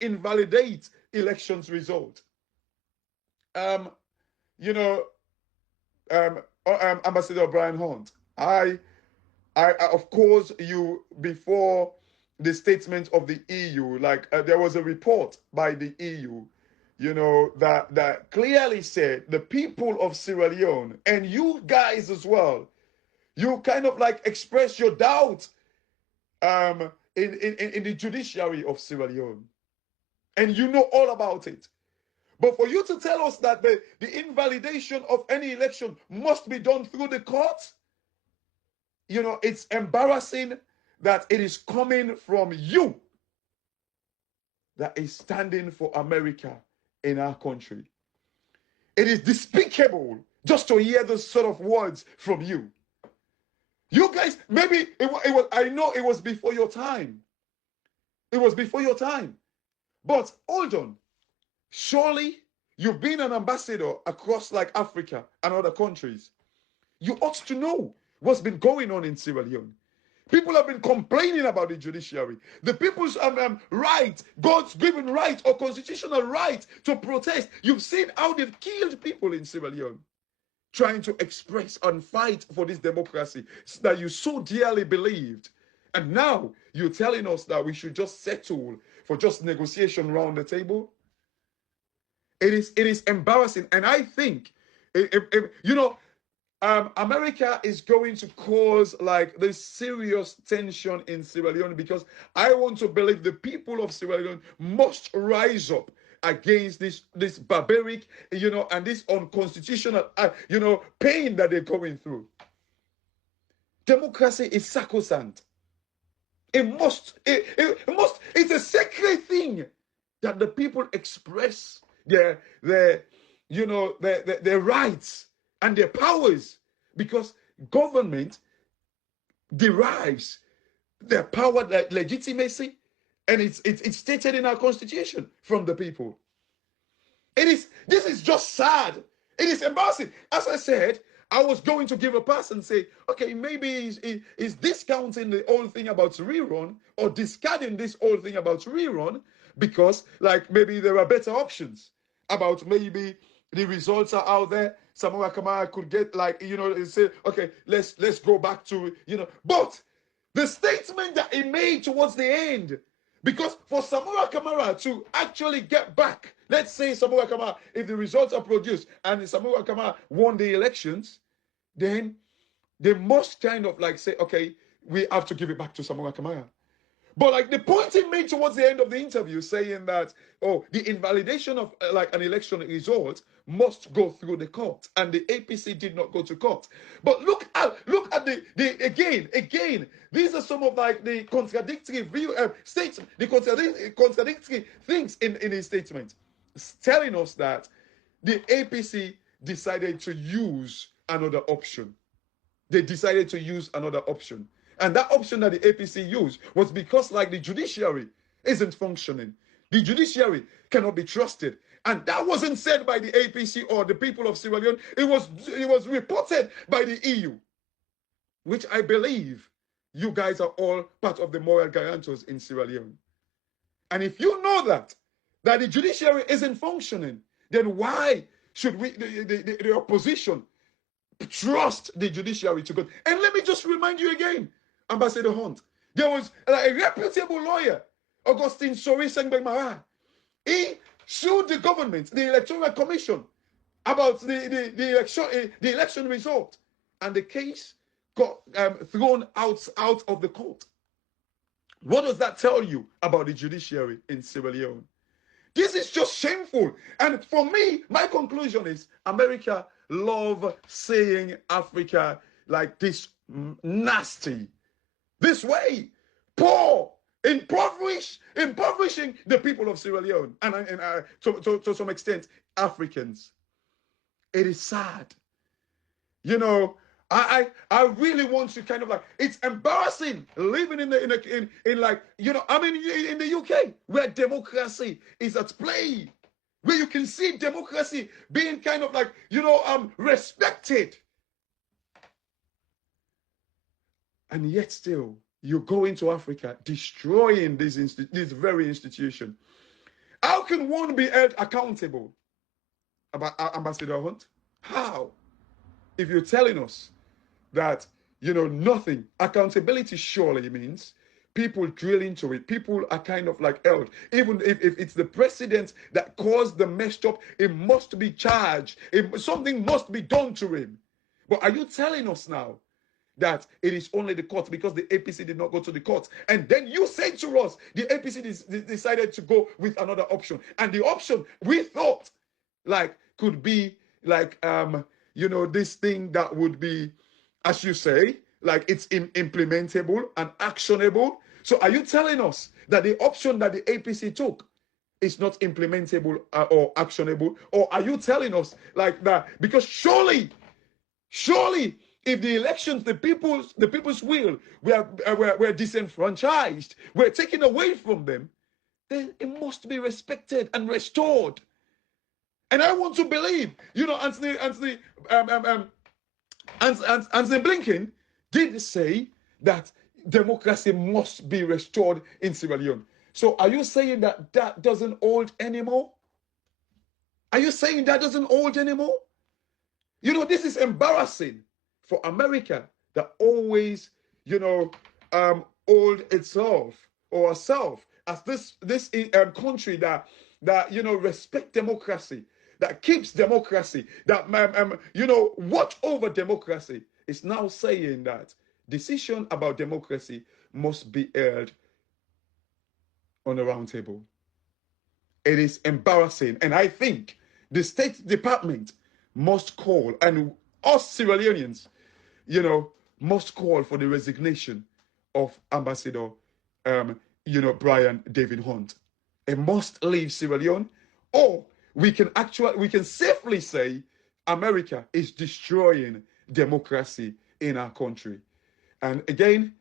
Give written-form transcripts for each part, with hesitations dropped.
invalidate elections result. Um, you know, Ambassador Brian Hunt, of course, you before the statement of the EU, like there was a report by the EU, that clearly said the people of Sierra Leone and you guys as well, you kind of like express your doubt in the judiciary of Sierra Leone, and you know all about it. But for you to tell us that the invalidation of any election must be done through the courts, it's embarrassing that it is coming from you that is standing for America in our country. It is despicable just to hear those sort of words from you. You guys, maybe it was, I know it was before your time. It was before your time. But hold on. Surely you've been an ambassador across like Africa and other countries. You ought to know what's been going on in Sierra Leone. People have been complaining about the judiciary. The people's right, God's given right or constitutional right to protest. You've seen how they've killed people in Sierra Leone, trying to express and fight for this democracy that you so dearly believed. And now you're telling us that we should just settle for just negotiation around the table. It is embarrassing. And I think, America is going to cause like this serious tension in Sierra Leone, because I want to believe the people of Sierra Leone must rise up against this barbaric, and this unconstitutional, pain that they're going through. Democracy is sacrosanct. It's a sacred thing that the people express their rights and their powers, because government derives their power, that legitimacy, and it's stated in our constitution, from the people. This is just sad. It is embarrassing. As I said, I was going to give a pass and say, okay, maybe he's discounting the whole thing about rerun, or discarding this whole thing about rerun, because like maybe there are better options about maybe the results are out there. Samora Kamara could get like, say, okay, let's go back to, but the statement that he made towards the end, because for Samora Kamara to actually get back, let's say Samora Kamara, if the results are produced and Samora Kamara won the elections, then they must kind of like say, okay, we have to give it back to Samora Kamara. But like the point he made towards the end of the interview, saying that, the invalidation of like an election result must go through the court, and the APC did not go to court. But look at the again, these are some of like the contradictory statements, the contradictory things in his statement. It's telling us that the APC decided to use another option. They decided to use another option. And that option that the APC used was because like the judiciary isn't functioning. The judiciary cannot be trusted. And that wasn't said by the APC or the people of Sierra Leone. It was reported by the EU, which I believe you guys are all part of the moral guarantors in Sierra Leone. And if you know that the judiciary isn't functioning, then why should we, the opposition, trust the judiciary to go? And let me just remind you again, Ambassador Hunt, there was a reputable lawyer, Augustine Sori Sengbemara. He sued the government, the Electoral Commission, about the election result, and the case got thrown out of the court. What does that tell you about the judiciary in Sierra Leone? This is just shameful. And for me, my conclusion is America love saying Africa like this nasty, this way, poor, impoverishing the people of Sierra Leone, and to some extent, Africans. It is sad. I really want to kind of like, it's embarrassing living in like, in the UK, where democracy is at play, where you can see democracy being kind of like, respected. And yet still, you go into Africa, destroying this very institution. How can one be held accountable about Ambassador Hunt? How? If you're telling us that, nothing, accountability surely means people drill into it. People are kind of like held. Even if it's the president that caused the messed up, it must be charged. Something must be done to him. But are you telling us now that it is only the court because the APC did not go to the court? And then you say to us, the APC decided to go with another option. And the option we thought could be this thing that would be, as you say, it's implementable and actionable. So are you telling us that the option that the APC took is not implementable or actionable? Or are you telling us that? Because surely, if the elections, the people's will were disenfranchised, were taken away from them, then it must be respected and restored. And I want to believe, Anthony Blinken did say that democracy must be restored in Sierra Leone. So are you saying that doesn't hold anymore? Are you saying that doesn't hold anymore? This is embarrassing for America that always, hold itself or herself as this country that respect democracy, that keeps democracy, that watch over democracy, is now saying that decision about democracy must be held on a round table. It is embarrassing, and I think the State Department must call, and us Sierra Leoneans, must call for the resignation of Ambassador, Brian David Hunt. It must leave Sierra Leone, or we can safely say America is destroying democracy in our country. And again,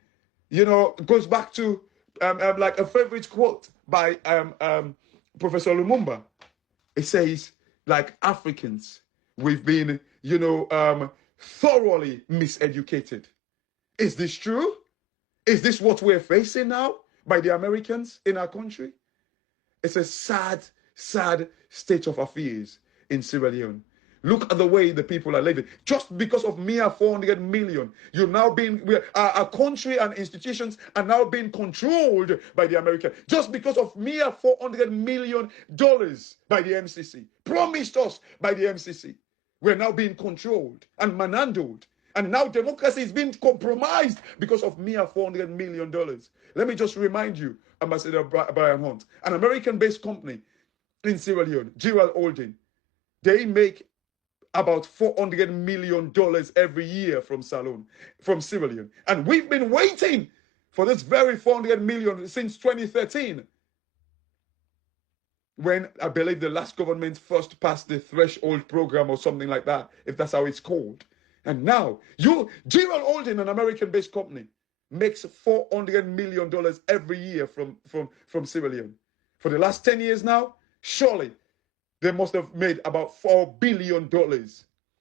it goes back to a favorite quote by Professor Lumumba. It says, Africans, we've been, thoroughly miseducated. Is this true? Is this what we're facing now by the Americans in our country? It's a sad, sad state of affairs in Sierra Leone. Look at the way the people are living. Just because of mere 400 million, our country and institutions are now being controlled by the Americans. Just because of mere $400 million by the MCC, promised us by the MCC. We're now being controlled and manhandled. And now democracy is being compromised because of mere $400 million. Let me just remind you, Ambassador Brian Hunt, an American-based company in Sierra Leone, Gerald Holding, they make about $400 million every year from Salone, from Sierra Leone. And we've been waiting for this very $400 million since 2013, when I believe the last government first passed the threshold program or something like that, if that's how it's called. And now, Gerald Holding, an American-based company, makes $400 million every year from Sierra Leone. For the last 10 years now, surely they must have made about $4 billion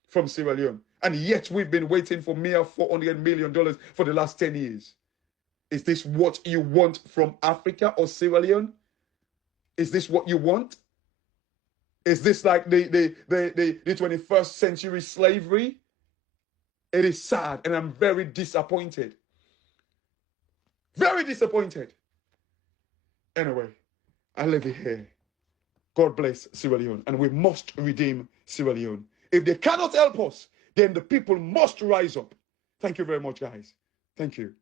from Sierra Leone. And yet we've been waiting for mere $400 million for the last 10 years. Is this what you want from Africa or Sierra Leone? Is this what you want? Is this like the 21st century slavery? It is sad, and I'm very disappointed. Very disappointed. Anyway, I leave it here. God bless Sierra Leone, and we must redeem Sierra Leone. If they cannot help us, then the people must rise up. Thank you very much, guys. Thank you.